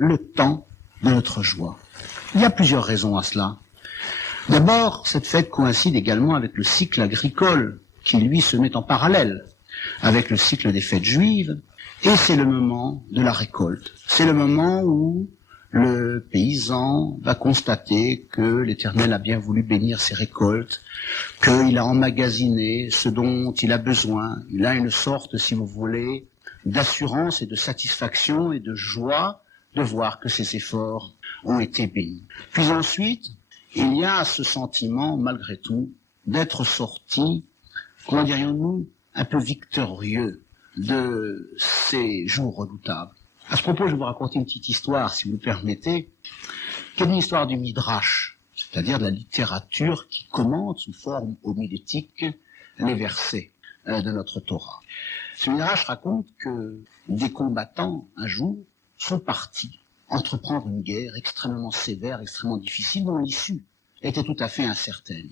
le temps de notre joie. Il y a plusieurs raisons à cela. D'abord, cette fête coïncide également avec le cycle agricole qui, lui, se met en parallèle avec le cycle des fêtes juives, et c'est le moment de la récolte. C'est le moment où le paysan va constater que l'Éternel a bien voulu bénir ses récoltes, qu'il a emmagasiné ce dont il a besoin. Il a une sorte, si vous voulez, d'assurance et de satisfaction et de joie de voir que ses efforts ont été bénis. Puis ensuite, il y a ce sentiment, malgré tout, d'être sorti, comment dirions-nous, un peu victorieux de ces jours redoutables. À ce propos, je vais vous raconter une petite histoire, si vous le permettez, qui est une histoire du Midrash, c'est-à-dire de la littérature qui commente sous forme homilétique les versets de notre Torah. Ce Midrash raconte que des combattants, un jour, sont partis entreprendre une guerre extrêmement sévère, extrêmement difficile, dont l'issue était tout à fait incertaine.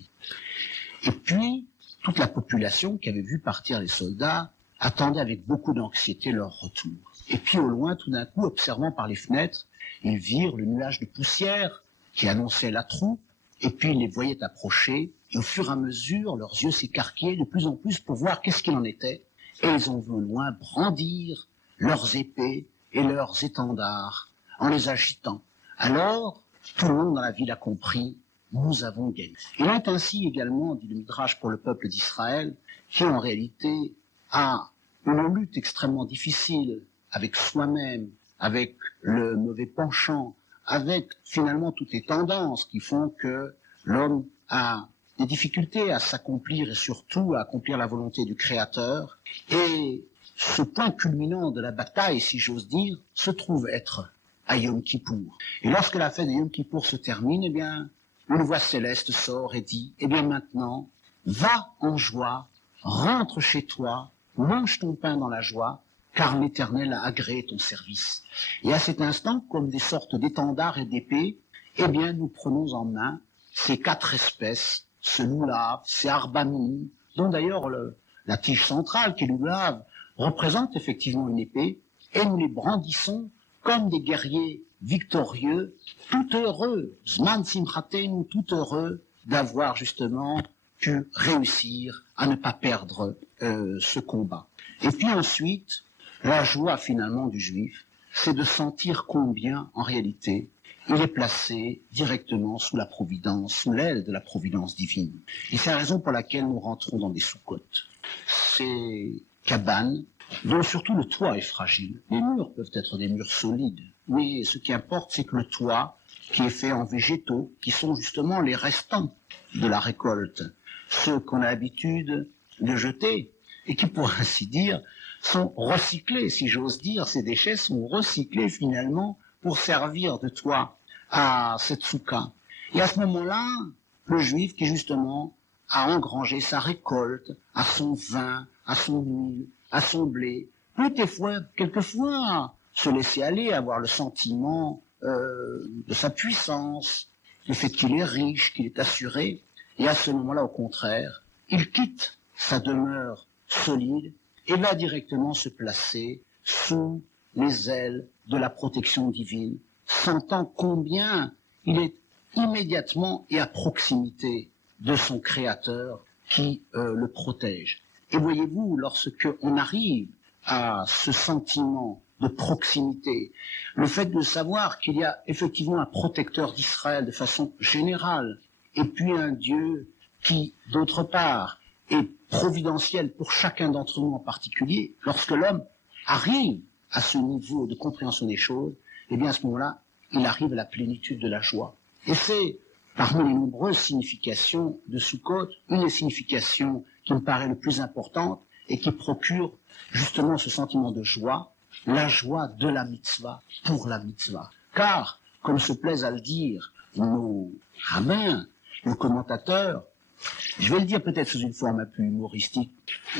Et puis, toute la population qui avait vu partir les soldats attendait avec beaucoup d'anxiété leur retour. Et puis au loin, tout d'un coup, observant par les fenêtres, ils virent le nuage de poussière qui annonçait la troupe, et puis ils les voyaient approcher, et au fur et à mesure, leurs yeux s'écarquillaient de plus en plus pour voir qu'est-ce qu'il en était, et ils ont vu au loin brandir leurs épées et leurs étendards en les agitant. Alors, tout le monde dans la ville a compris, nous avons gagné. Il en est ainsi également, dit le Midrash, pour le peuple d'Israël, qui en réalité a une lutte extrêmement difficile avec soi-même, avec le mauvais penchant, avec finalement toutes les tendances qui font que l'homme a des difficultés à s'accomplir et surtout à accomplir la volonté du Créateur. Et ce point culminant de la bataille, si j'ose dire, se trouve être à Yom Kippour. Et lorsque la fête de Yom Kippour se termine, eh bien, une voix céleste sort et dit, eh bien maintenant, va en joie, rentre chez toi, mange ton pain dans la joie, car l'Éternel a agréé ton service. Et à cet instant, comme des sortes d'étendards et d'épées, eh bien, nous prenons en main ces quatre espèces, ce loulav, ces arbamim, dont d'ailleurs la tige centrale, qui est le loulav, représente effectivement une épée, et nous les brandissons comme des guerriers victorieux, tout heureux, zman simchatenu, tout heureux d'avoir justement pu réussir à ne pas perdre ce combat. Et puis ensuite, la joie finalement du juif, c'est de sentir combien, en réalité, il est placé directement sous la providence, sous l'aile de la providence divine. Et c'est la raison pour laquelle nous rentrons dans des sous-côtes. Ces cabanes, dont surtout le toit est fragile. Les murs peuvent être des murs solides, mais ce qui importe, c'est que le toit, qui est fait en végétaux, qui sont justement les restants de la récolte, ceux qu'on a l'habitude de jeter, et qui, pour ainsi dire, sont recyclés, si j'ose dire, ces déchets sont recyclés finalement pour servir de toit à cette soukha. Et à ce moment-là, le juif qui justement a engrangé sa récolte, à son vin, à son huile, à son blé, peut quelquefois se laisser aller, avoir le sentiment de sa puissance, du fait qu'il est riche, qu'il est assuré, et à ce moment-là, au contraire, il quitte sa demeure solide et va directement se placer sous les ailes de la protection divine, sentant combien il est immédiatement et à proximité de son Créateur qui le protège. Et voyez-vous, lorsque on arrive à ce sentiment de proximité, le fait de savoir qu'il y a effectivement un protecteur d'Israël de façon générale, et puis un Dieu qui, d'autre part, est providentiel pour chacun d'entre nous en particulier, lorsque l'homme arrive à ce niveau de compréhension des choses, eh bien à ce moment-là, il arrive à la plénitude de la joie. Et c'est, parmi les nombreuses significations de Sukkot, une des significations qui me paraît le plus importante et qui procure justement ce sentiment de joie, la joie de la mitzvah pour la mitzvah. Car, comme se plaisent à le dire nos rabbins, nos commentateurs, je vais le dire peut-être sous une forme un peu humoristique,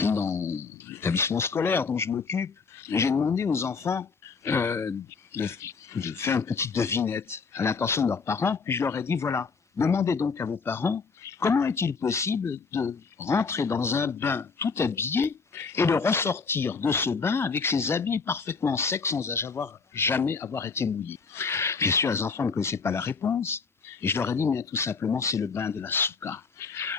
dans l'établissement scolaire dont je m'occupe, j'ai demandé aux enfants de faire une petite devinette à l'intention de leurs parents, puis je leur ai dit, voilà, demandez donc à vos parents, comment est-il possible de rentrer dans un bain tout habillé et de ressortir de ce bain avec ses habits parfaitement secs sans jamais avoir été mouillé. Bien sûr, les enfants ne connaissaient pas la réponse, et je leur ai dit, mais tout simplement, c'est le bain de la souka.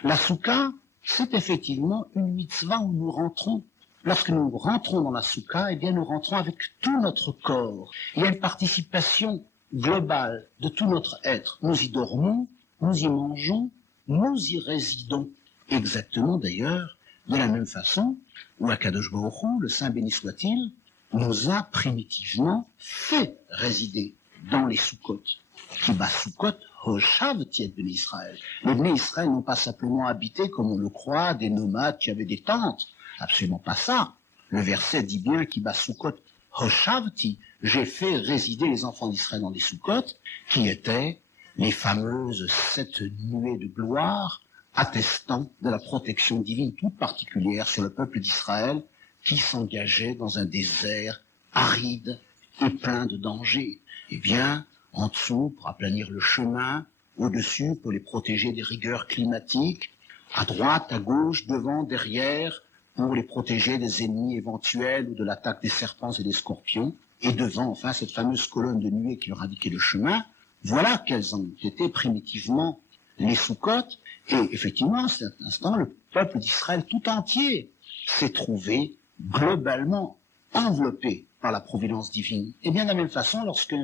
La souka, c'est effectivement une mitzvah où nous rentrons. Lorsque nous rentrons dans la souka, eh bien, nous rentrons avec tout notre corps. Il y a une participation globale de tout notre être. Nous y dormons, nous y mangeons, nous y résidons. Exactement, d'ailleurs, de la même façon où Akadosh Baruch Hu, le Saint béni soit-il, nous a primitivement fait résider dans les soukotes. Qui bat soukot, Hoshav tiet Bnei Israël. Les Bnei Israël n'ont pas simplement habité, comme on le croit, des nomades qui avaient des tentes. Absolument pas ça. Le verset dit bien qui bat soukot, Hoshavti, j'ai fait résider les enfants d'Israël dans des soukotes, qui étaient les fameuses 7 nuées de gloire, attestant de la protection divine toute particulière sur le peuple d'Israël qui s'engageait dans un désert aride et plein de dangers. Eh bien, en dessous, pour aplanir le chemin, au-dessus, pour les protéger des rigueurs climatiques, à droite, à gauche, devant, derrière, pour les protéger des ennemis éventuels ou de l'attaque des serpents et des scorpions, et devant, enfin, cette fameuse colonne de nuée qui leur indiquait le chemin. Voilà quelles ont été primitivement les soukotes. Et effectivement, à cet instant, le peuple d'Israël tout entier s'est trouvé globalement enveloppé par la providence divine. Et bien de la même façon, lorsque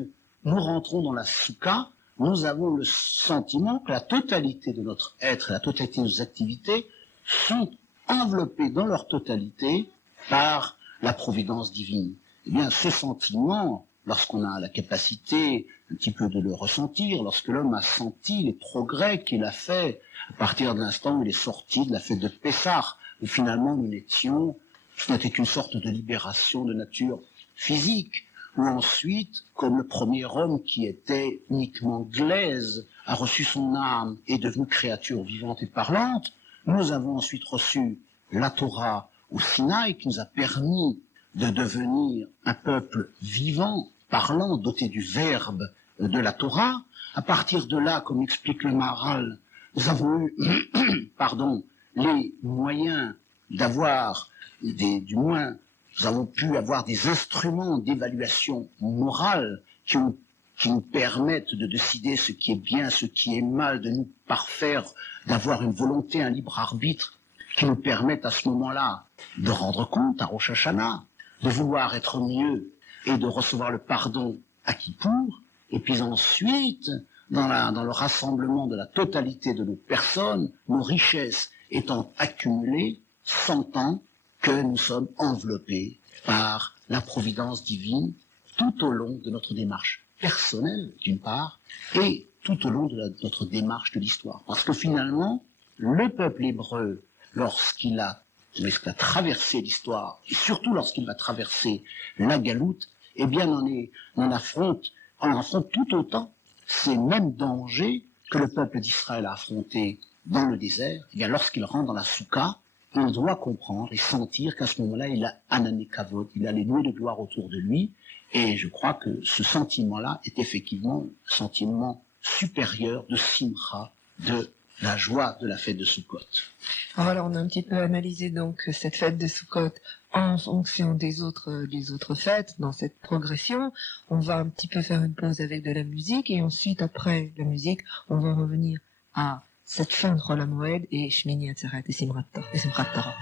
nous rentrons dans la souka, nous avons le sentiment que la totalité de notre être, la totalité de nos activités sont enveloppées dans leur totalité par la providence divine. Eh bien, ce sentiment, lorsqu'on a la capacité un petit peu de le ressentir, lorsque l'homme a senti les progrès qu'il a fait à partir de l'instant où il est sorti de la fête de Pessah, où finalement nous n'étions, ce n'était qu'une sorte de libération de nature physique, où ensuite, comme le premier homme qui était uniquement glaise, a reçu son âme et est devenu créature vivante et parlante, nous avons ensuite reçu la Torah au Sinaï qui nous a permis de devenir un peuple vivant, parlant, doté du verbe de la Torah. À partir de là, comme explique le Maharal, nous avons eu, les moyens d'avoir du moins, nous avons pu avoir des instruments d'évaluation morale qui nous permettent de décider ce qui est bien, ce qui est mal, de nous parfaire, d'avoir une volonté, un libre arbitre, qui nous permettent à ce moment-là de rendre compte à Rosh Hashanah, de vouloir être mieux et de recevoir le pardon à Kippour, et puis ensuite, dans le rassemblement de la totalité de nos personnes, nos richesses étant accumulées, sentant que nous sommes enveloppés par la providence divine tout au long de notre démarche personnelle, d'une part, et tout au long de notre démarche de l'histoire. Parce que finalement, le peuple hébreu, lorsqu'il a traversé l'histoire, et surtout lorsqu'il va traverser la galoute, eh bien, on affronte tout autant ces mêmes dangers que le peuple d'Israël a affronté dans le désert. Eh bien, lorsqu'il rentre dans la souka, on doit comprendre et sentir qu'à ce moment-là, il a Anané Kavod, il a les nuées de gloire autour de lui, et je crois que ce sentiment-là est effectivement un sentiment supérieur de simcha, de la joie de la fête de Sukkot. Alors, on a un petit peu analysé donc cette fête de Sukkot en fonction des autres fêtes, dans cette progression. On va un petit peu faire une pause avec de la musique, et ensuite, après la musique, on va revenir à cette fin de Chol HaMoed et Shmini Atzeret et Simchat Torah.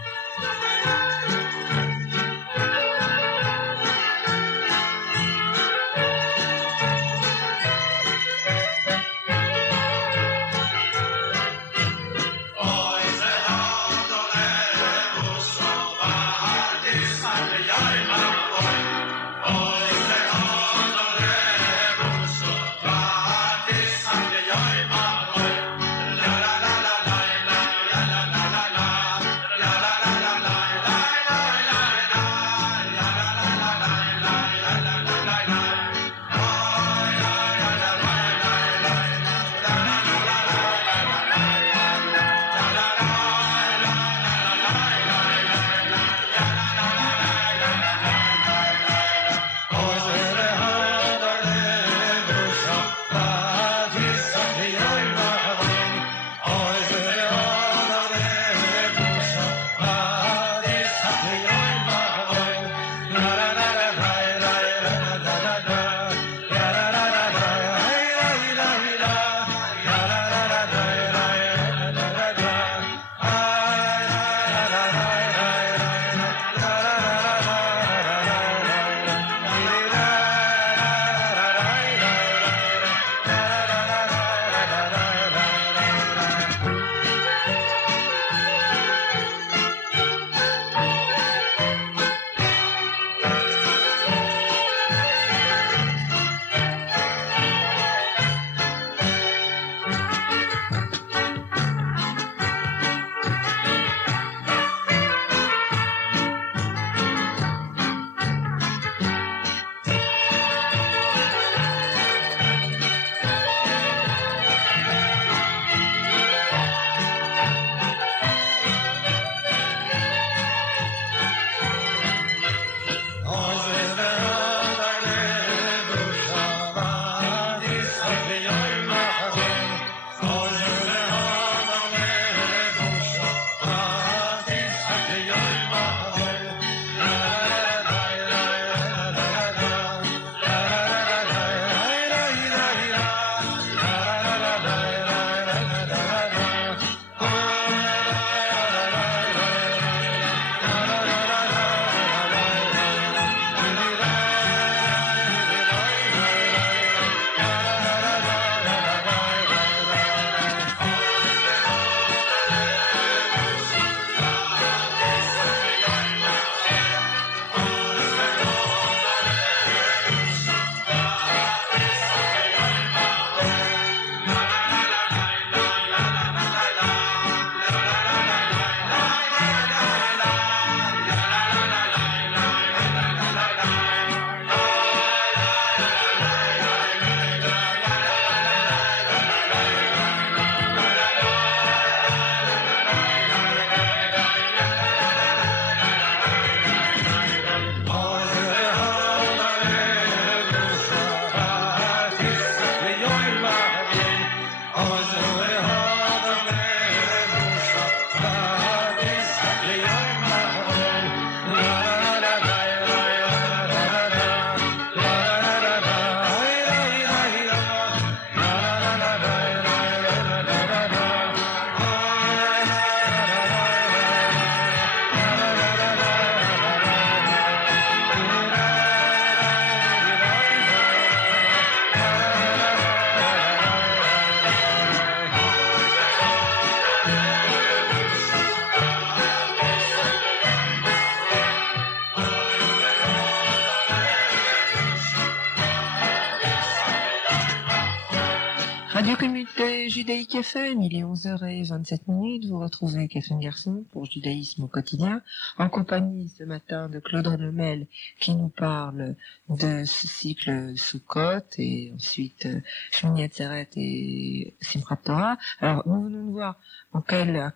Radio Communauté Judaïque FM, il est 11h27. Vous retrouvez Catherine Garçon pour Judaïsme au quotidien, en compagnie ce matin de Claude Renomel qui nous parle de ce cycle Sukkot et ensuite Shmini Atzeret et Simchat Torah. Alors nous venons de voir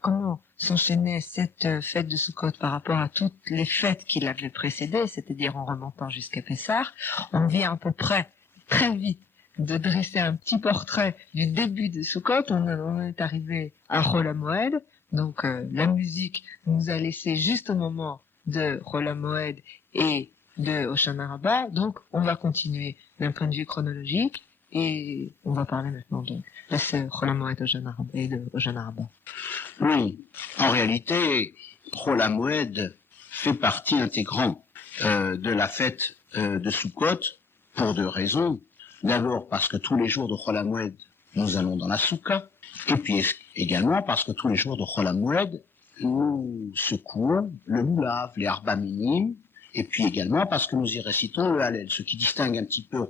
comment s'enchaînait cette fête de Sukkot par rapport à toutes les fêtes qui l'avaient précédée, c'est-à-dire en remontant jusqu'à Pessah. On vient à peu près très vite de dresser un petit portrait du début de Sukkot. On est arrivé à Chol HaMoed, donc la musique nous a laissé juste au moment de Chol HaMoed et de Hoshana Rabbah, donc on va continuer d'un point de vue chronologique et on va parler maintenant donc de ce Chol HaMoed et de Hoshana Rabbah. Oui, en réalité, Chol HaMoed fait partie intégrante de la fête de Sukkot pour deux raisons. D'abord parce que tous les jours de Chol HaMoed, nous allons dans la soukha, et puis également parce que tous les jours de Chol HaMoed, nous secouons le moulav, les arba minim, et puis également parce que nous y récitons le Hallel. Ce qui distingue un petit peu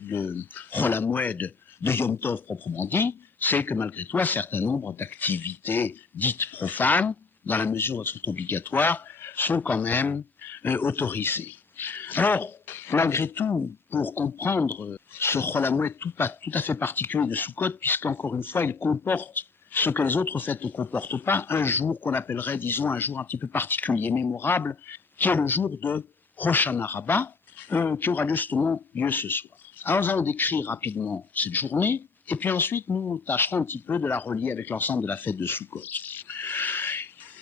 le Chol HaMoed de Yom Tov proprement dit, c'est que malgré tout, un certain nombre d'activités dites profanes, dans la mesure où elles sont obligatoires, sont quand même autorisées. Alors, malgré tout, pour comprendre ce Chol HaMoed tout à fait particulier de Sukkot, puisqu'encore une fois, il comporte ce que les autres fêtes ne comportent pas, un jour qu'on appellerait, disons, un jour un petit peu particulier, mémorable, qui est le jour de Hoshana Rabbah, qui aura justement lieu ce soir. Alors, nous allons décrire rapidement cette journée, et puis ensuite, nous tâcherons un petit peu de la relier avec l'ensemble de la fête de Sukkot.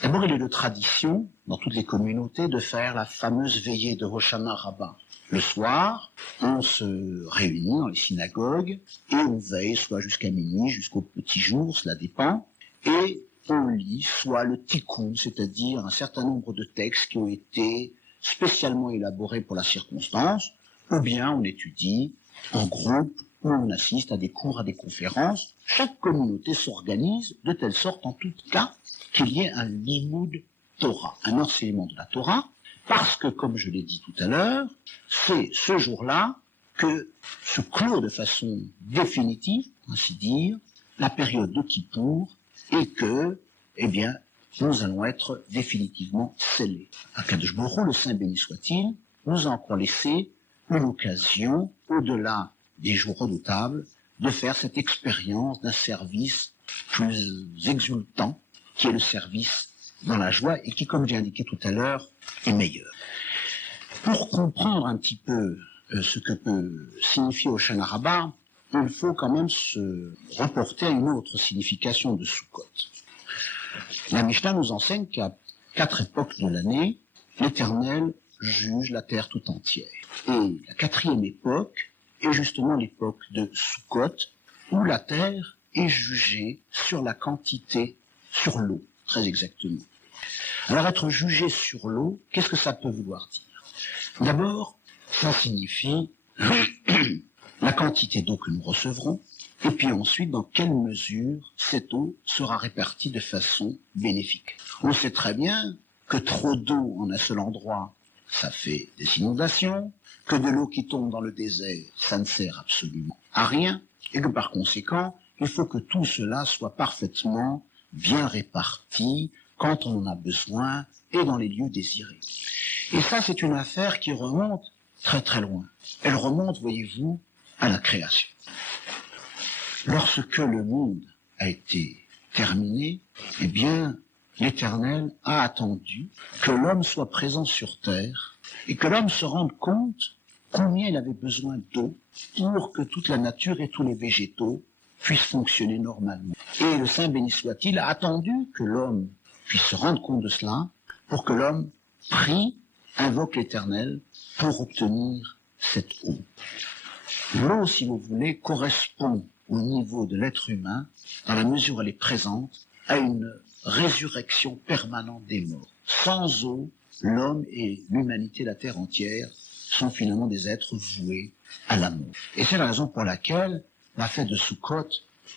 D'abord, il est de tradition, dans toutes les communautés, de faire la fameuse veillée de Hoshana Rabbah. Le soir, on se réunit dans les synagogues et on veille soit jusqu'à minuit, jusqu'au petit jour, cela dépend, et on lit soit le tikkun, c'est-à-dire un certain nombre de textes qui ont été spécialement élaborés pour la circonstance, ou bien on étudie en groupe, ou on assiste à des cours, à des conférences. Chaque communauté s'organise de telle sorte, en tout cas, qu'il y ait un limoud Torah, un enseignement de la Torah, parce que, comme je l'ai dit tout à l'heure, c'est ce jour-là que se clôt de façon définitive, ainsi dire, la période de Kippour, et que, eh bien, nous allons être définitivement scellés. Akadosh Baruch Hu, le Saint béni soit-il, nous a encore laissé une occasion, au-delà des jours redoutables, de faire cette expérience d'un service plus exultant, qui est le service dans la joie et qui, comme j'ai indiqué tout à l'heure, est meilleur. Pour comprendre un petit peu ce que peut signifier Hoshana Rabbah, il faut quand même se reporter à une autre signification de Sukkot. La Mishnah nous enseigne qu'à 4 époques de l'année, l'Éternel juge la terre tout entière. Et la 4e époque est justement l'époque de Sukkot, où la terre est jugée sur la quantité, sur l'eau, très exactement. Alors être jugé sur l'eau, qu'est-ce que ça peut vouloir dire? D'abord, ça signifie la quantité d'eau que nous recevrons, et puis ensuite dans quelle mesure cette eau sera répartie de façon bénéfique. On sait très bien que trop d'eau en un seul endroit, ça fait des inondations, que de l'eau qui tombe dans le désert, ça ne sert absolument à rien, et que par conséquent, il faut que tout cela soit parfaitement bien réparti quand on en a besoin et dans les lieux désirés. Et ça, c'est une affaire qui remonte très très loin. Elle remonte, voyez-vous, à la création. Lorsque le monde a été terminé, eh bien, l'Éternel a attendu que l'homme soit présent sur terre et que l'homme se rende compte combien il avait besoin d'eau pour que toute la nature et tous les végétaux puissent fonctionner normalement. Et le Saint béni soit-il a attendu que l'homme puisse se rendre compte de cela pour que l'homme prie, invoque l'Éternel pour obtenir cette eau. L'eau, si vous voulez, correspond au niveau de l'être humain, dans la mesure où elle est présente, à une résurrection permanente des morts. Sans eau, l'homme et l'humanité, la terre entière, sont finalement des êtres voués à la mort. Et c'est la raison pour laquelle la fête de Sukkot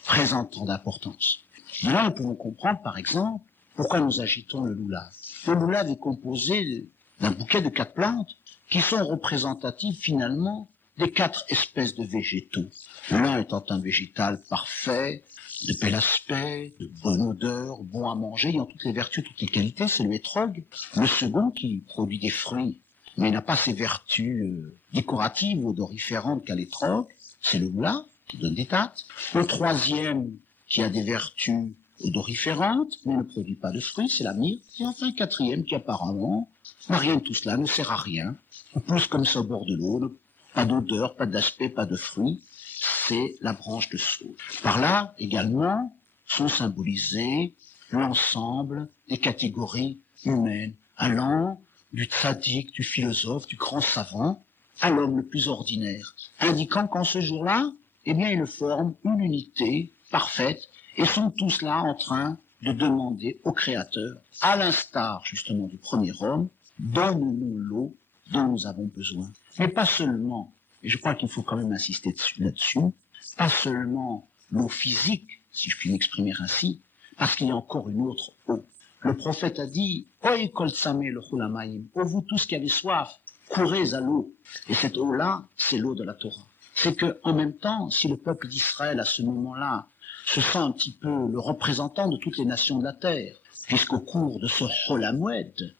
présente tant d'importance. Là, nous pouvons comprendre, par exemple, pourquoi nous agitons le loulav. Le loulav est composé d'un bouquet de 4 plantes qui sont représentatives, finalement, des 4 espèces de végétaux. L'un étant un végétal parfait, de bel aspect, de bonne odeur, bon à manger, ayant toutes les vertus, toutes les qualités, c'est le hétrogue. Le second qui produit des fruits, mais n'a pas ces vertus décoratives ou odoriférantes qu'à l'étrogue, c'est le glas, qui donne des dattes. Le troisième qui a des vertus odoriférantes, mais ne produit pas de fruits, c'est la myrte. Et enfin, le quatrième qui apparemment n'a rien de tout cela, ne sert à rien. On pousse comme ça au bord de l'eau, pas d'odeur, pas d'aspect, pas de fruits. C'est la branche de sauge. Par là, également, sont symbolisés l'ensemble des catégories humaines, allant du tzaddik, du philosophe, du grand savant, à l'homme le plus ordinaire, indiquant qu'en ce jour-là, eh bien, ils forment une unité parfaite et sont tous là en train de demander au Créateur, à l'instar justement du premier homme, donne-nous l'eau dont nous avons besoin. Mais pas seulement, et je crois qu'il faut quand même insister là-dessus, pas seulement l'eau physique, si je puis m'exprimer ainsi, parce qu'il y a encore une autre eau. Le prophète a dit, Oy kol tzameh lechol hamayim, ô vous tous qui avez soif, courez à l'eau. Et cette eau-là, c'est l'eau de la Torah. C'est que, en même temps, si le peuple d'Israël, à ce moment-là, se sent un petit peu le représentant de toutes les nations de la terre, puisqu'au cours de ce Chol HaMoed,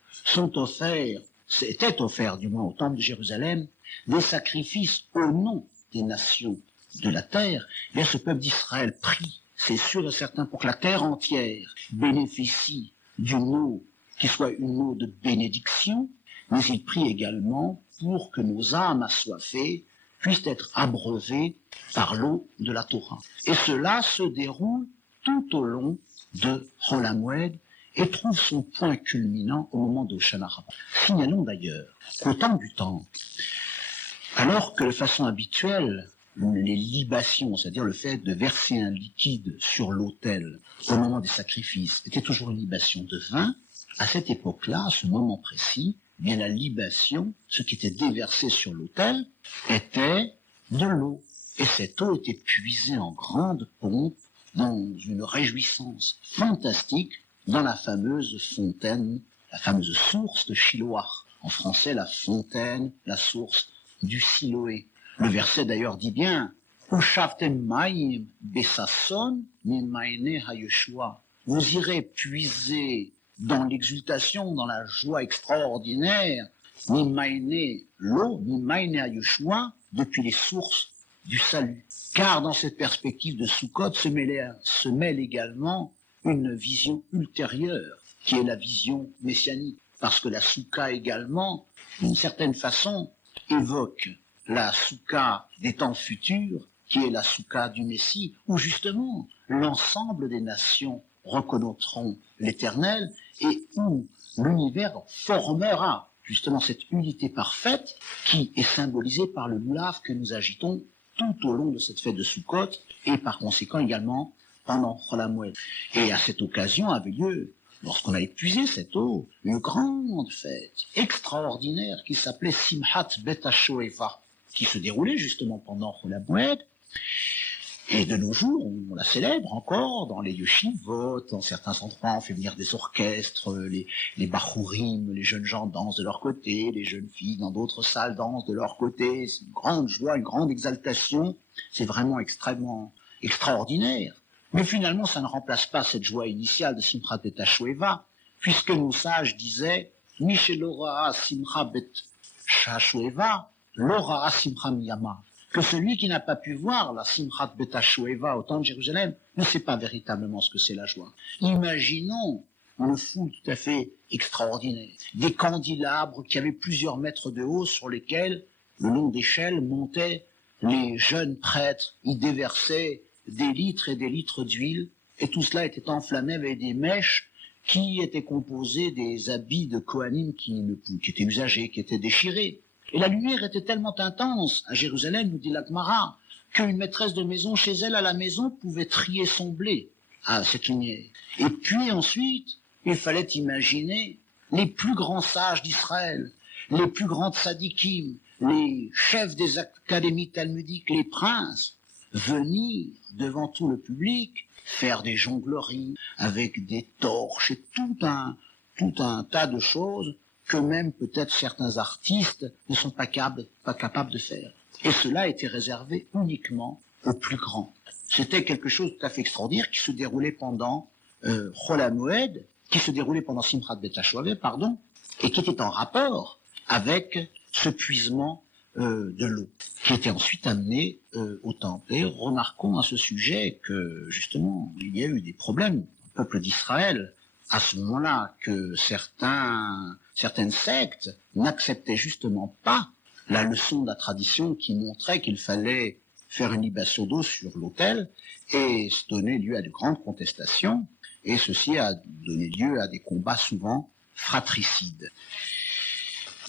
étaient offerts, du moins au temple de Jérusalem, des sacrifices au nom des nations de la terre, eh bien ce peuple d'Israël prie, c'est sûr et certain, pour que la terre entière bénéficie d'une eau qui soit une eau de bénédiction, mais il prie également pour que nos âmes assoiffées puissent être abreuvées par l'eau de la Torah. Et cela se déroule tout au long de Chol HaMoed et trouve son point culminant au moment de Hoshana Rabbah. Signalons d'ailleurs qu'au temps du Temple, alors que de façon habituelle, les libations, c'est-à-dire le fait de verser un liquide sur l'autel au moment des sacrifices, était toujours une libation de vin, à cette époque-là, à ce moment précis, eh bien la libation, ce qui était déversé sur l'autel, était de l'eau. Et cette eau était puisée en grande pompe dans une réjouissance fantastique dans la fameuse fontaine, la fameuse source de Shiloah. En français, la fontaine, la source du Siloé. Le verset d'ailleurs dit bien, Ushavtem mayim besasson mimayne hayeshua. Vous irez puiser dans l'exultation, dans la joie extraordinaire, mimayne l'eau, mimayne hayeshua, depuis les sources du salut. Car dans cette perspective de Sukkot se mêle également une vision ultérieure, qui est la vision messianique. Parce que la Soukha également, d'une certaine façon, évoque la Soukha des temps futurs, qui est la Soukha du Messie, où justement l'ensemble des nations reconnaîtront l'Éternel et où l'univers formera justement cette unité parfaite qui est symbolisée par le moulave que nous agitons tout au long de cette fête de Sukkot et par conséquent également pendant Chol HaMoed. Et à cette occasion avait lieu, lorsqu'on a épuisé cette eau, une grande fête extraordinaire qui s'appelait Simchat Bet HaShoeva, qui se déroulait justement pendant Chol HaMoed. Et de nos jours, on la célèbre encore dans les yeshivot, dans certains endroits, on fait venir des orchestres, les bachourim, les jeunes gens dansent de leur côté, les jeunes filles dans d'autres salles dansent de leur côté. C'est une grande joie, une grande exaltation. C'est vraiment extrêmement extraordinaire. Mais finalement, ça ne remplace pas cette joie initiale de Simchat Bet HaShoeva, puisque nos sages disaient « Mishelora Simcha Bet HaShoeva, Lora Simcha Miyama » que celui qui n'a pas pu voir la Simchat Bet HaShoeva au temps de Jérusalem ne sait pas véritablement ce que c'est la joie. Imaginons une foule tout à fait extraordinaire, des candélabres qui avaient plusieurs mètres de haut sur lesquels, le long d'échelles, montaient les jeunes prêtres, y déversaient des litres et des litres d'huile, et tout cela était enflammé avec des mèches qui étaient composées des habits de Kohanim qui étaient usagés, qui étaient déchirés. Et la lumière était tellement intense à Jérusalem, nous dit la Gemara, qu'une maîtresse de maison chez elle à la maison pouvait trier son blé à cette lumière. Et puis ensuite, il fallait imaginer les plus grands sages d'Israël, les plus grands tzadikim, les chefs des académies talmudiques, les princes, venir devant tout le public, faire des jongleries avec des torches et tout un tas de choses que même peut-être certains artistes ne sont pas capables de faire. Et cela était réservé uniquement aux plus grands. C'était quelque chose de tout à fait extraordinaire qui se déroulait pendant Chol HaMoed, qui se déroulait pendant Simchat Bet HaShovel, pardon, et qui était en rapport avec ce puisement de l'eau, qui était ensuite amené au temple. Et remarquons à ce sujet que, justement, il y a eu des problèmes au peuple d'Israël à ce moment-là, que certaines sectes n'acceptaient justement pas la leçon de la tradition qui montrait qu'il fallait faire une libation d'eau sur l'autel, et donner lieu à de grandes contestations, et ceci a donné lieu à des combats souvent fratricides.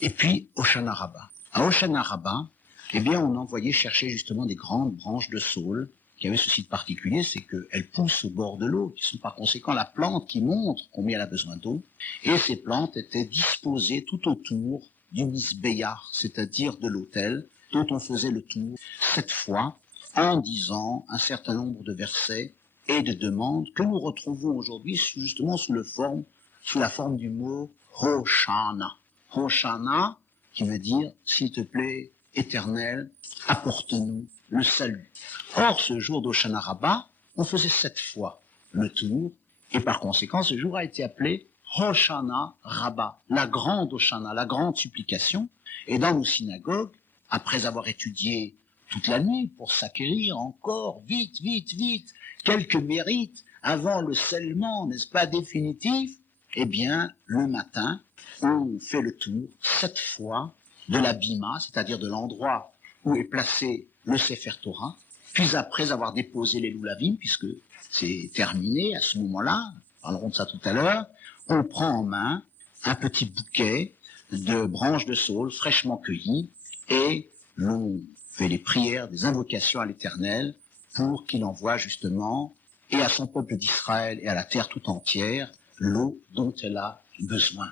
Et puis, Hoshana Rabbah. À Hoshana Rabbah, eh bien, on envoyait chercher justement des grandes branches de saule, qui avaient ceci de particulier, c'est qu'elles poussent au bord de l'eau, qui sont par conséquent la plante qui montre combien elle a besoin d'eau, et ces plantes étaient disposées tout autour du misbéyar, c'est-à-dire de l'autel, dont on faisait le tour 7 fois, en disant un certain nombre de versets et de demandes que nous retrouvons aujourd'hui justement sous la forme du mot Hoshana. Hoshana, qui veut dire, s'il te plaît, Éternel, apporte-nous le salut. Or, ce jour d'Hoshana Rabbah, on faisait 7 fois le tour, et par conséquent, ce jour a été appelé Hoshana Rabbah, la grande Hoshana, la grande supplication. Et dans nos synagogues, après avoir étudié toute la nuit pour s'acquérir encore, vite, quelques mérites avant le scellement, n'est-ce pas, définitif, eh bien, le matin, on fait le tour 7 fois de la bima, c'est-à-dire de l'endroit où est placé le Sefer Torah, puis après avoir déposé les loulavim, puisque c'est terminé à ce moment-là, parlerons de ça tout à l'heure, on prend en main un petit bouquet de branches de saule fraîchement cueillies, et l'on fait les prières, des invocations à l'Éternel pour qu'il envoie justement, et à son peuple d'Israël et à la terre tout entière, l'eau dont elle a besoin.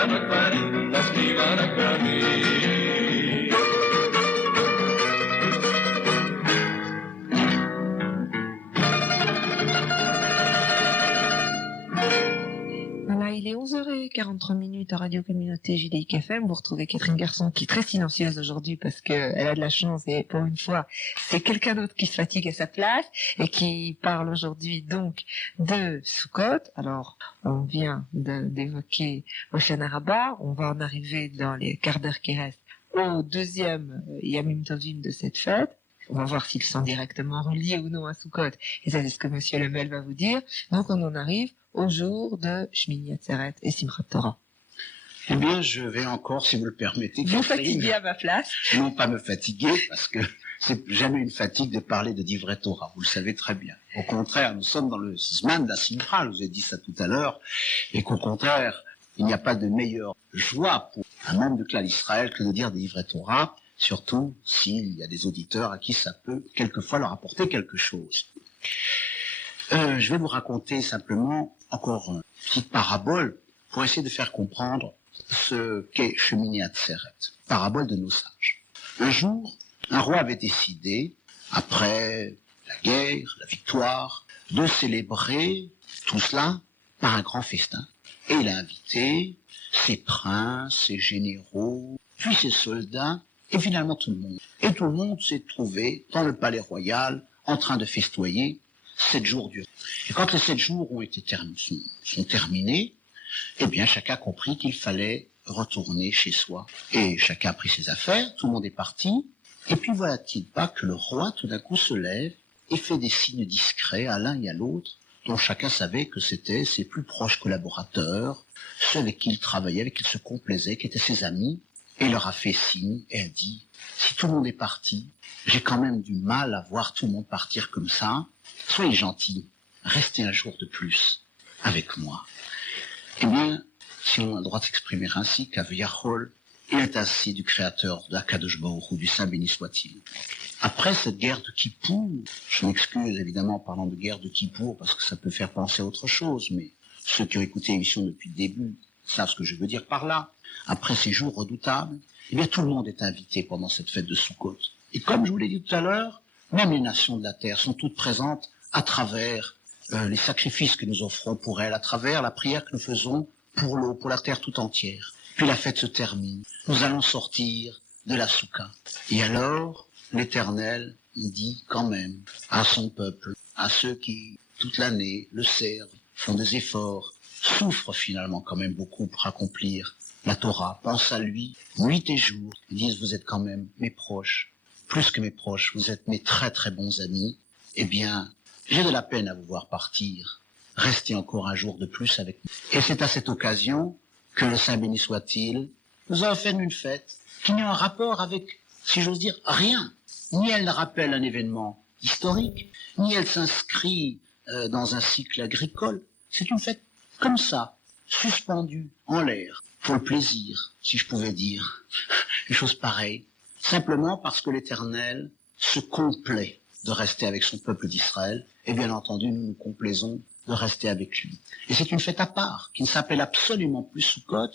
Voilà, il est 11h43 à Radio Communauté Judaïque FM. Vous retrouvez Catherine Garçon qui est très silencieuse aujourd'hui parce qu'elle a de la chance et pour une fois, c'est quelqu'un d'autre qui se fatigue à sa place et qui parle aujourd'hui donc de Sukkot. Alors, on vient d'évoquer Hoshana Rabbah. On va en arriver dans les quarts d'heure qui restent au deuxième Yamim Tovim de cette fête. On va voir s'ils sont directement reliés ou non à Sukkot. Et ça, c'est ce que Monsieur Lemel va vous dire. Donc, on en arrive au jour de Shmini Atzeret et Simchat Torah. Eh bien, je vais encore, si vous le permettez, Vous fatiguez à ma place. Non, pas me fatiguer, parce que c'est jamais une fatigue de parler de Divrei Torah, vous le savez très bien. Au contraire, nous sommes dans le Zman de la Simcha, je vous ai dit ça tout à l'heure, et qu'au contraire, il n'y a pas de meilleure joie pour un membre de Klal Israël que de dire des Divrei Torah, surtout s'il y a des auditeurs à qui ça peut quelquefois leur apporter quelque chose. Je vais vous raconter simplement encore une petite parabole pour essayer de faire comprendre ce qu'est Shemini Atzeret, parabole de nos sages. Un jour, un roi avait décidé, après la guerre, la victoire, de célébrer tout cela par un grand festin. Et il a invité ses princes, ses généraux, puis ses soldats, et finalement tout le monde. Et tout le monde s'est trouvé dans le palais royal, en train de festoyer. 7 jours durent. Et quand les 7 jours ont été sont terminés, eh bien, chacun a compris qu'il fallait retourner chez soi. Et chacun a pris ses affaires, tout le monde est parti. Et puis voilà-t-il pas que le roi, tout d'un coup, se lève et fait des signes discrets à l'un et à l'autre, dont chacun savait que c'était ses plus proches collaborateurs, ceux avec qui il travaillait, avec qui il se complaisait, qui étaient ses amis, et il leur a fait signe et a dit, si tout le monde est parti, j'ai quand même du mal à voir tout le monde partir comme ça. Soyez gentils, restez un jour de plus avec moi. Eh bien, si on a le droit de s'exprimer ainsi, Kaviyachol, il est ainsi du créateur d'Akadosh Baruch Hu, du Saint béni soit-il. Après cette guerre de Kippour, je m'excuse évidemment en parlant de guerre de Kippour parce que ça peut faire penser à autre chose, mais ceux qui ont écouté l'émission depuis le début savent ce que je veux dire par là. Après ces jours redoutables, eh bien tout le monde est invité pendant cette fête de Sukkot. Et comme je vous l'ai dit tout à l'heure, même les nations de la terre sont toutes présentes à travers les sacrifices que nous offrons pour elles, à travers la prière que nous faisons pour l'eau, pour la terre tout entière. Puis la fête se termine. Nous allons sortir de la soukha. Et alors, l'Éternel dit quand même à son peuple, à ceux qui, toute l'année, le servent, font des efforts, souffrent finalement quand même beaucoup pour accomplir la Torah, pensent à lui, nuit et jour, ils disent vous êtes quand même mes proches, plus que mes proches, vous êtes mes très très bons amis, eh bien, j'ai de la peine à vous voir partir, restez encore un jour de plus avec nous. Et c'est à cette occasion que le Saint béni soit-il nous a offert une fête qui n'a un rapport avec, si j'ose dire, rien. Ni elle ne rappelle un événement historique, ni elle s'inscrit dans un cycle agricole. C'est une fête comme ça, suspendue en l'air, pour le plaisir, si je pouvais dire, une chose pareille, simplement parce que l'Éternel se complaît de rester avec son peuple d'Israël, et bien entendu, nous nous complaisons de rester avec lui. Et c'est une fête à part, qui ne s'appelle absolument plus Sukkot,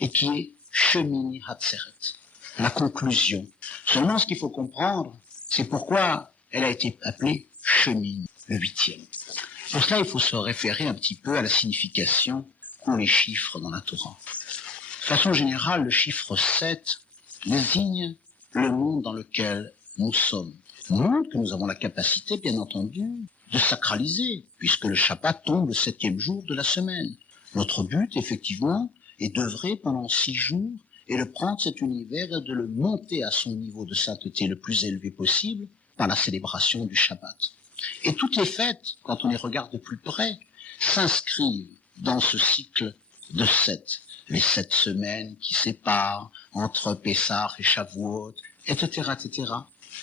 et qui est Shemini Atzeret, la conclusion. Seulement, ce qu'il faut comprendre, c'est pourquoi elle a été appelée Shemini, le 8e. Pour cela, il faut se référer un petit peu à la signification qu'ont les chiffres dans la Torah. De façon générale, le chiffre 7 désigne le monde dans lequel nous sommes. Monde que nous avons la capacité, bien entendu, de sacraliser, puisque le Shabbat tombe le 7e jour de la semaine. Notre but, effectivement, est d'œuvrer pendant 6 jours et de prendre cet univers et de le monter à son niveau de sainteté le plus élevé possible par la célébration du Shabbat. Et toutes les fêtes, quand on les regarde de plus près, s'inscrivent dans ce cycle de 7. Les 7 semaines qui séparent entre Pessah et Shavuot, etc., etc.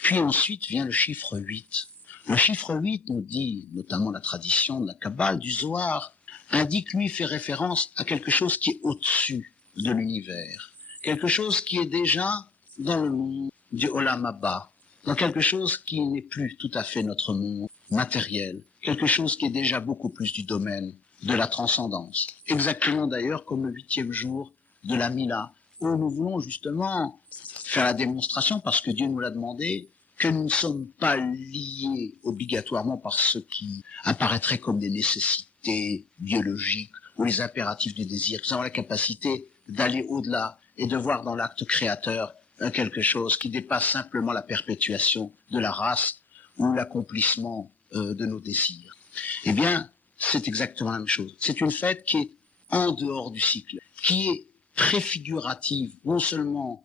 Puis ensuite vient le chiffre 8. Le chiffre 8 nous dit, notamment la tradition de la Kabbale, du Zohar, indique, lui, fait référence à quelque chose qui est au-dessus de l'univers. Quelque chose qui est déjà dans le monde du Olam Haba, dans quelque chose qui n'est plus tout à fait notre monde matériel, quelque chose qui est déjà beaucoup plus du domaine de la transcendance. Exactement d'ailleurs comme le 8e jour de la Mila, où nous voulons justement faire la démonstration, parce que Dieu nous l'a demandé, que nous ne sommes pas liés obligatoirement par ce qui apparaîtrait comme des nécessités biologiques ou les impératifs du désir. Nous avons la capacité d'aller au-delà et de voir dans l'acte créateur quelque chose qui dépasse simplement la perpétuation de la race ou l'accomplissement de nos désirs. Eh bien, c'est exactement la même chose. C'est une fête qui est en dehors du cycle, qui est préfigurative non seulement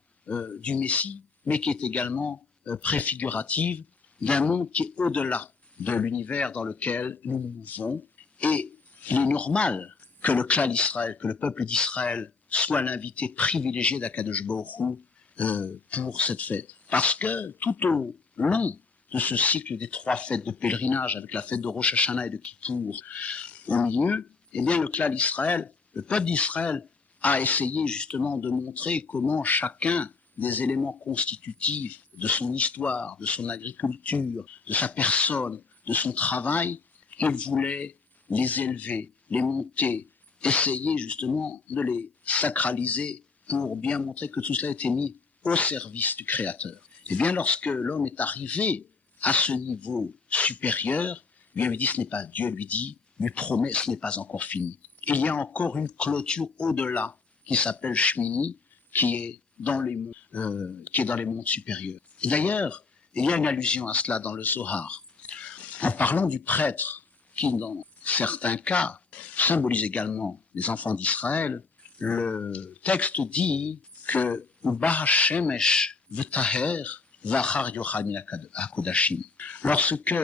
du Messie, mais qui est également préfigurative d'un monde qui est au-delà de l'univers dans lequel nous nous mouvons. Et il est normal que le clan d'Israël, que le peuple d'Israël soit l'invité privilégié d'Akadosh Baruch Hu pour cette fête. Parce que tout au long de ce cycle des 3 fêtes de pèlerinage, avec la fête de Rosh Hashanah et de Kippour au milieu, eh bien le clan d'Israël, le peuple d'Israël a essayé justement de montrer comment chacun des éléments constitutifs de son histoire, de son agriculture, de sa personne, de son travail, il voulait les élever, les monter, essayer justement de les sacraliser pour bien montrer que tout cela était mis au service du Créateur. Eh bien, lorsque l'homme est arrivé à ce niveau supérieur, bien lui dit ce n'est pas Dieu, lui promet ce n'est pas encore fini. Il y a encore une clôture au-delà qui s'appelle Shmini, qui est dans les mondes supérieurs. Et d'ailleurs, il y a une allusion à cela dans le Zohar. En parlant du prêtre, qui dans certains cas symbolise également les enfants d'Israël, le texte dit que Uba Shemesh v'taher v'achar yochal min hakodashim. Lorsque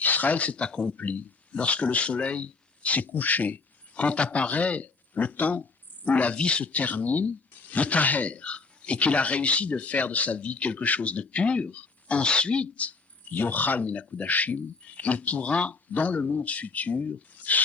Israël s'est accompli, lorsque le soleil s'est couché, quand apparaît le temps où la vie se termine, v'taher, et qu'il a réussi de faire de sa vie quelque chose de pur, ensuite, yochal min hakodashim, il pourra, dans le monde futur,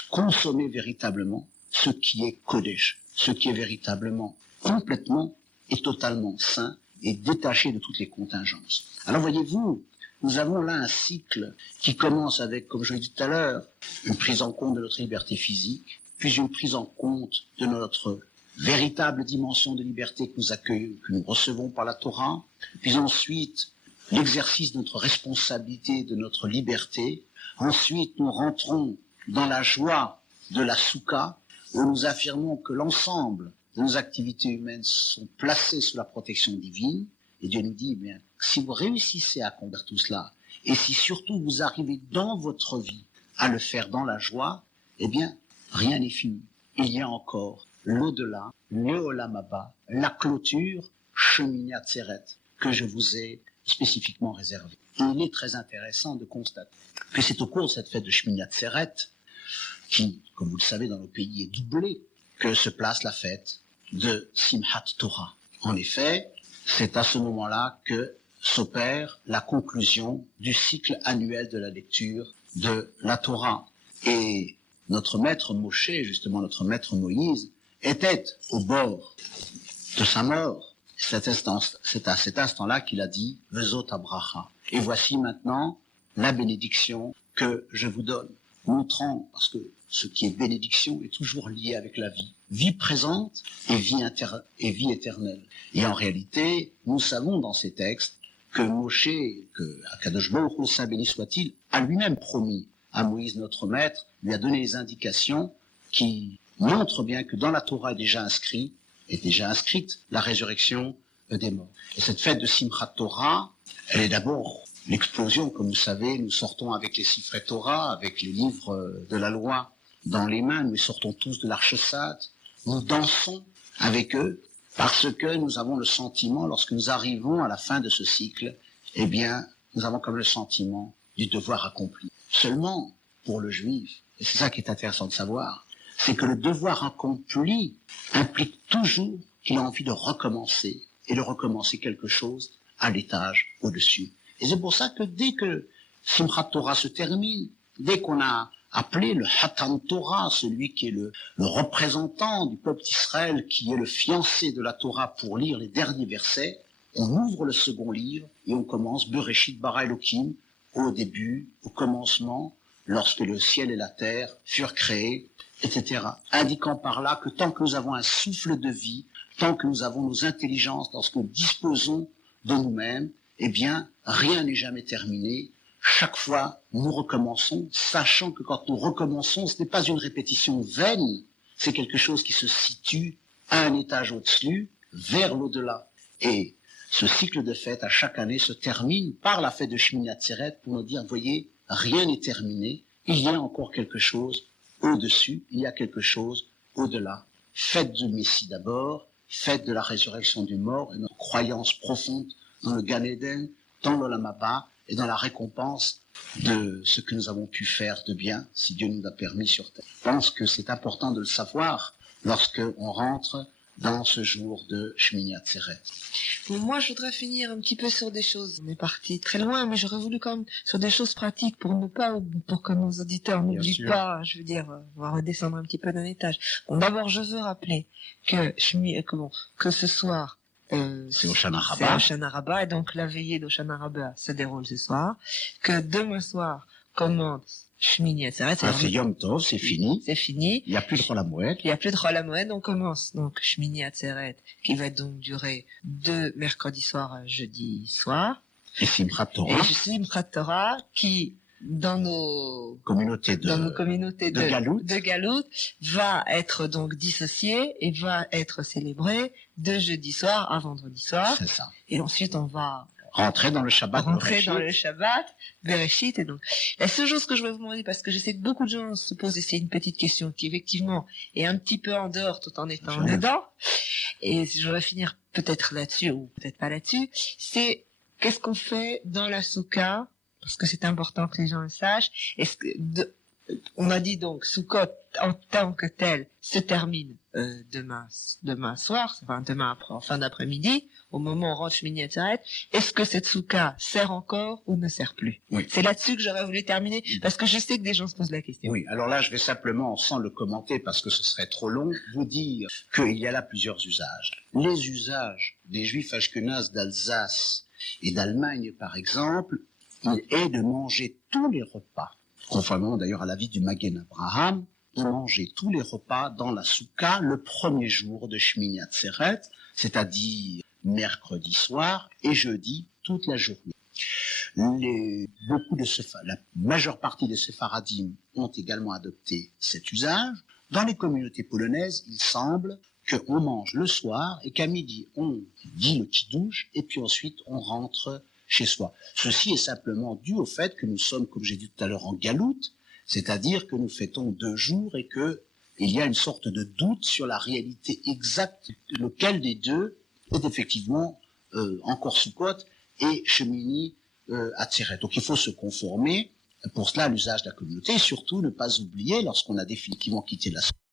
consommer véritablement ce qui est Kodesh, ce qui est véritablement, complètement et totalement saint et détaché de toutes les contingences. Alors voyez-vous, nous avons là un cycle qui commence avec, comme je l'ai dit tout à l'heure, une prise en compte de notre liberté physique, puis une prise en compte de notre véritable dimension de liberté que nous accueillons, que nous recevons par la Torah, puis ensuite l'exercice de notre responsabilité, de notre liberté. Ensuite, nous rentrons dans la joie de la soukha, où nous affirmons que l'ensemble de nos activités humaines sont placées sous la protection divine. Et Dieu nous dit, bien, si vous réussissez à accomplir tout cela, et si surtout vous arrivez dans votre vie à le faire dans la joie, eh bien, rien n'est fini. Il y a encore l'au-delà, le Olam Haba, la clôture, Shemini Atzeret, que je vous ai spécifiquement réservé. Et il est très intéressant de constater que c'est au cours de cette fête de Shemini Atzeret, qui, comme vous le savez, dans nos pays est doublée, que se place la fête de Simchat Torah. En effet, c'est à ce moment-là que s'opère la conclusion du cycle annuel de la lecture de la Torah. Et notre maître Moshe, justement notre maître Moïse, était au bord de sa mort. C'est à cet instant-là qu'il a dit « Vezot abracha ». Et voici maintenant la bénédiction que je vous donne, montrant, parce que ce qui est bénédiction est toujours lié avec la vie présente et vie éternelle. Et en réalité, nous savons dans ces textes que Moshe, que Akadosh Baruch Hu, saint béni soit-il, a lui-même promis à Moïse, notre maître, lui a donné les indications qui montrent bien que dans la Torah est déjà inscrite la résurrection des morts. Et cette fête de Simchat Torah, elle est d'abord l'explosion, comme vous savez, nous sortons avec les Sifrei Torah, avec les livres de la loi dans les mains, nous sortons tous de l'Arche Sainte, nous dansons avec eux, parce que nous avons le sentiment, lorsque nous arrivons à la fin de ce cycle, eh bien, nous avons comme le sentiment du devoir accompli. Seulement, pour le juif, et c'est ça qui est intéressant de savoir, c'est que le devoir accompli implique toujours qu'il a envie de recommencer, et de recommencer quelque chose à l'étage au-dessus. Et c'est pour ça que dès que Simchat Torah se termine, dès qu'on a appelé le Hatan Torah, celui qui est le représentant du peuple d'Israël, qui est le fiancé de la Torah pour lire les derniers versets, on ouvre le second livre et on commence Bereshit bara Elokim, au début, au commencement, lorsque le ciel et la terre furent créés, etc. Indiquant par là que tant que nous avons un souffle de vie, tant que nous avons nos intelligences, lorsque nous disposons de nous-mêmes, eh bien, rien n'est jamais terminé. Chaque fois, nous recommençons, sachant que quand nous recommençons, ce n'est pas une répétition vaine, c'est quelque chose qui se situe à un étage au-dessus, vers l'au-delà. Et ce cycle de fêtes, à chaque année, se termine par la fête de Shmini Atzeret pour nous dire, voyez, rien n'est terminé, il y a encore quelque chose au-dessus, il y a quelque chose au-delà. Fête du Messie d'abord, fête de la résurrection du mort, et notre croyance profonde dans le Gan Eden, dans l'Olam Haba, et dans la récompense de ce que nous avons pu faire de bien, si Dieu nous a permis sur terre. Je pense que c'est important de le savoir lorsque on rentre dans ce jour de Shmini Atzeret. Moi, je voudrais finir un petit peu sur des choses. On est parti très loin, mais j'aurais voulu quand même sur des choses pratiques pour que nos auditeurs n'oublient pas, je veux dire, on va redescendre un petit peu d'un étage. Bon, d'abord, je veux rappeler que ce soir, c'est Hoshana Rabbah. C'est Hoshana Rabbah, et donc la veillée d'Hoshana Rabbah se déroule ce soir. Que demain soir commence Shmini Atzeret. C'est Yom Tov, c'est fini. C'est fini. Il n'y a plus de Chol HaMoed. Il n'y a plus de Chol HaMoed. On commence donc Shmini Atzeret, qui va donc durer de mercredi soir à jeudi soir. Et Simchat Torah. Et Simchat Torah, qui dans nos communautés de Galout va être donc dissocié et va être célébré de jeudi soir à vendredi soir. C'est ça. Et ensuite on va rentrer dans le Shabbat. Bereshit. Et donc, la seule chose que je vais vous demander, parce que je sais que beaucoup de gens se posent, et c'est une petite question qui effectivement est un petit peu en dehors tout en étant dedans, et je vais finir peut-être là-dessus ou peut-être pas là-dessus, c'est qu'est-ce qu'on fait dans la soukha, parce que c'est important que les gens le sachent. On a dit donc Sukkot en tant que tel se termine demain soir, enfin demain en fin d'après-midi, au moment où on rentre Shmini Atzeret. Est-ce que cette soukha sert encore ou ne sert plus? Oui. C'est là-dessus que j'aurais voulu terminer, parce que je sais que des gens se posent la question. Oui, alors là je vais simplement, sans le commenter parce que ce serait trop long, vous dire qu'il y a là plusieurs usages. Les usages des Juifs ashkénazes d'Alsace et d'Allemagne par exemple, il est de manger tous les repas, conformément d'ailleurs à l'avis du Magen Abraham, de manger tous les repas dans la soukha le premier jour de Shmini Atzeret, c'est-à-dire mercredi soir et jeudi toute la journée. La majeure partie des séfaradim ont également adopté cet usage. Dans les communautés polonaises, il semble qu'on mange le soir et qu'à midi on dit le kiddush et puis ensuite on rentre chez soi. Ceci est simplement dû au fait que nous sommes, comme j'ai dit tout à l'heure, en galoute, c'est-à-dire que nous fêtons 2 jours et que il y a une sorte de doute sur la réalité exacte, lequel des deux est effectivement encore Sukkot et Shmini Atzeret. Donc il faut se conformer pour cela à l'usage de la communauté et surtout ne pas oublier, lorsqu'on a définitivement quitté la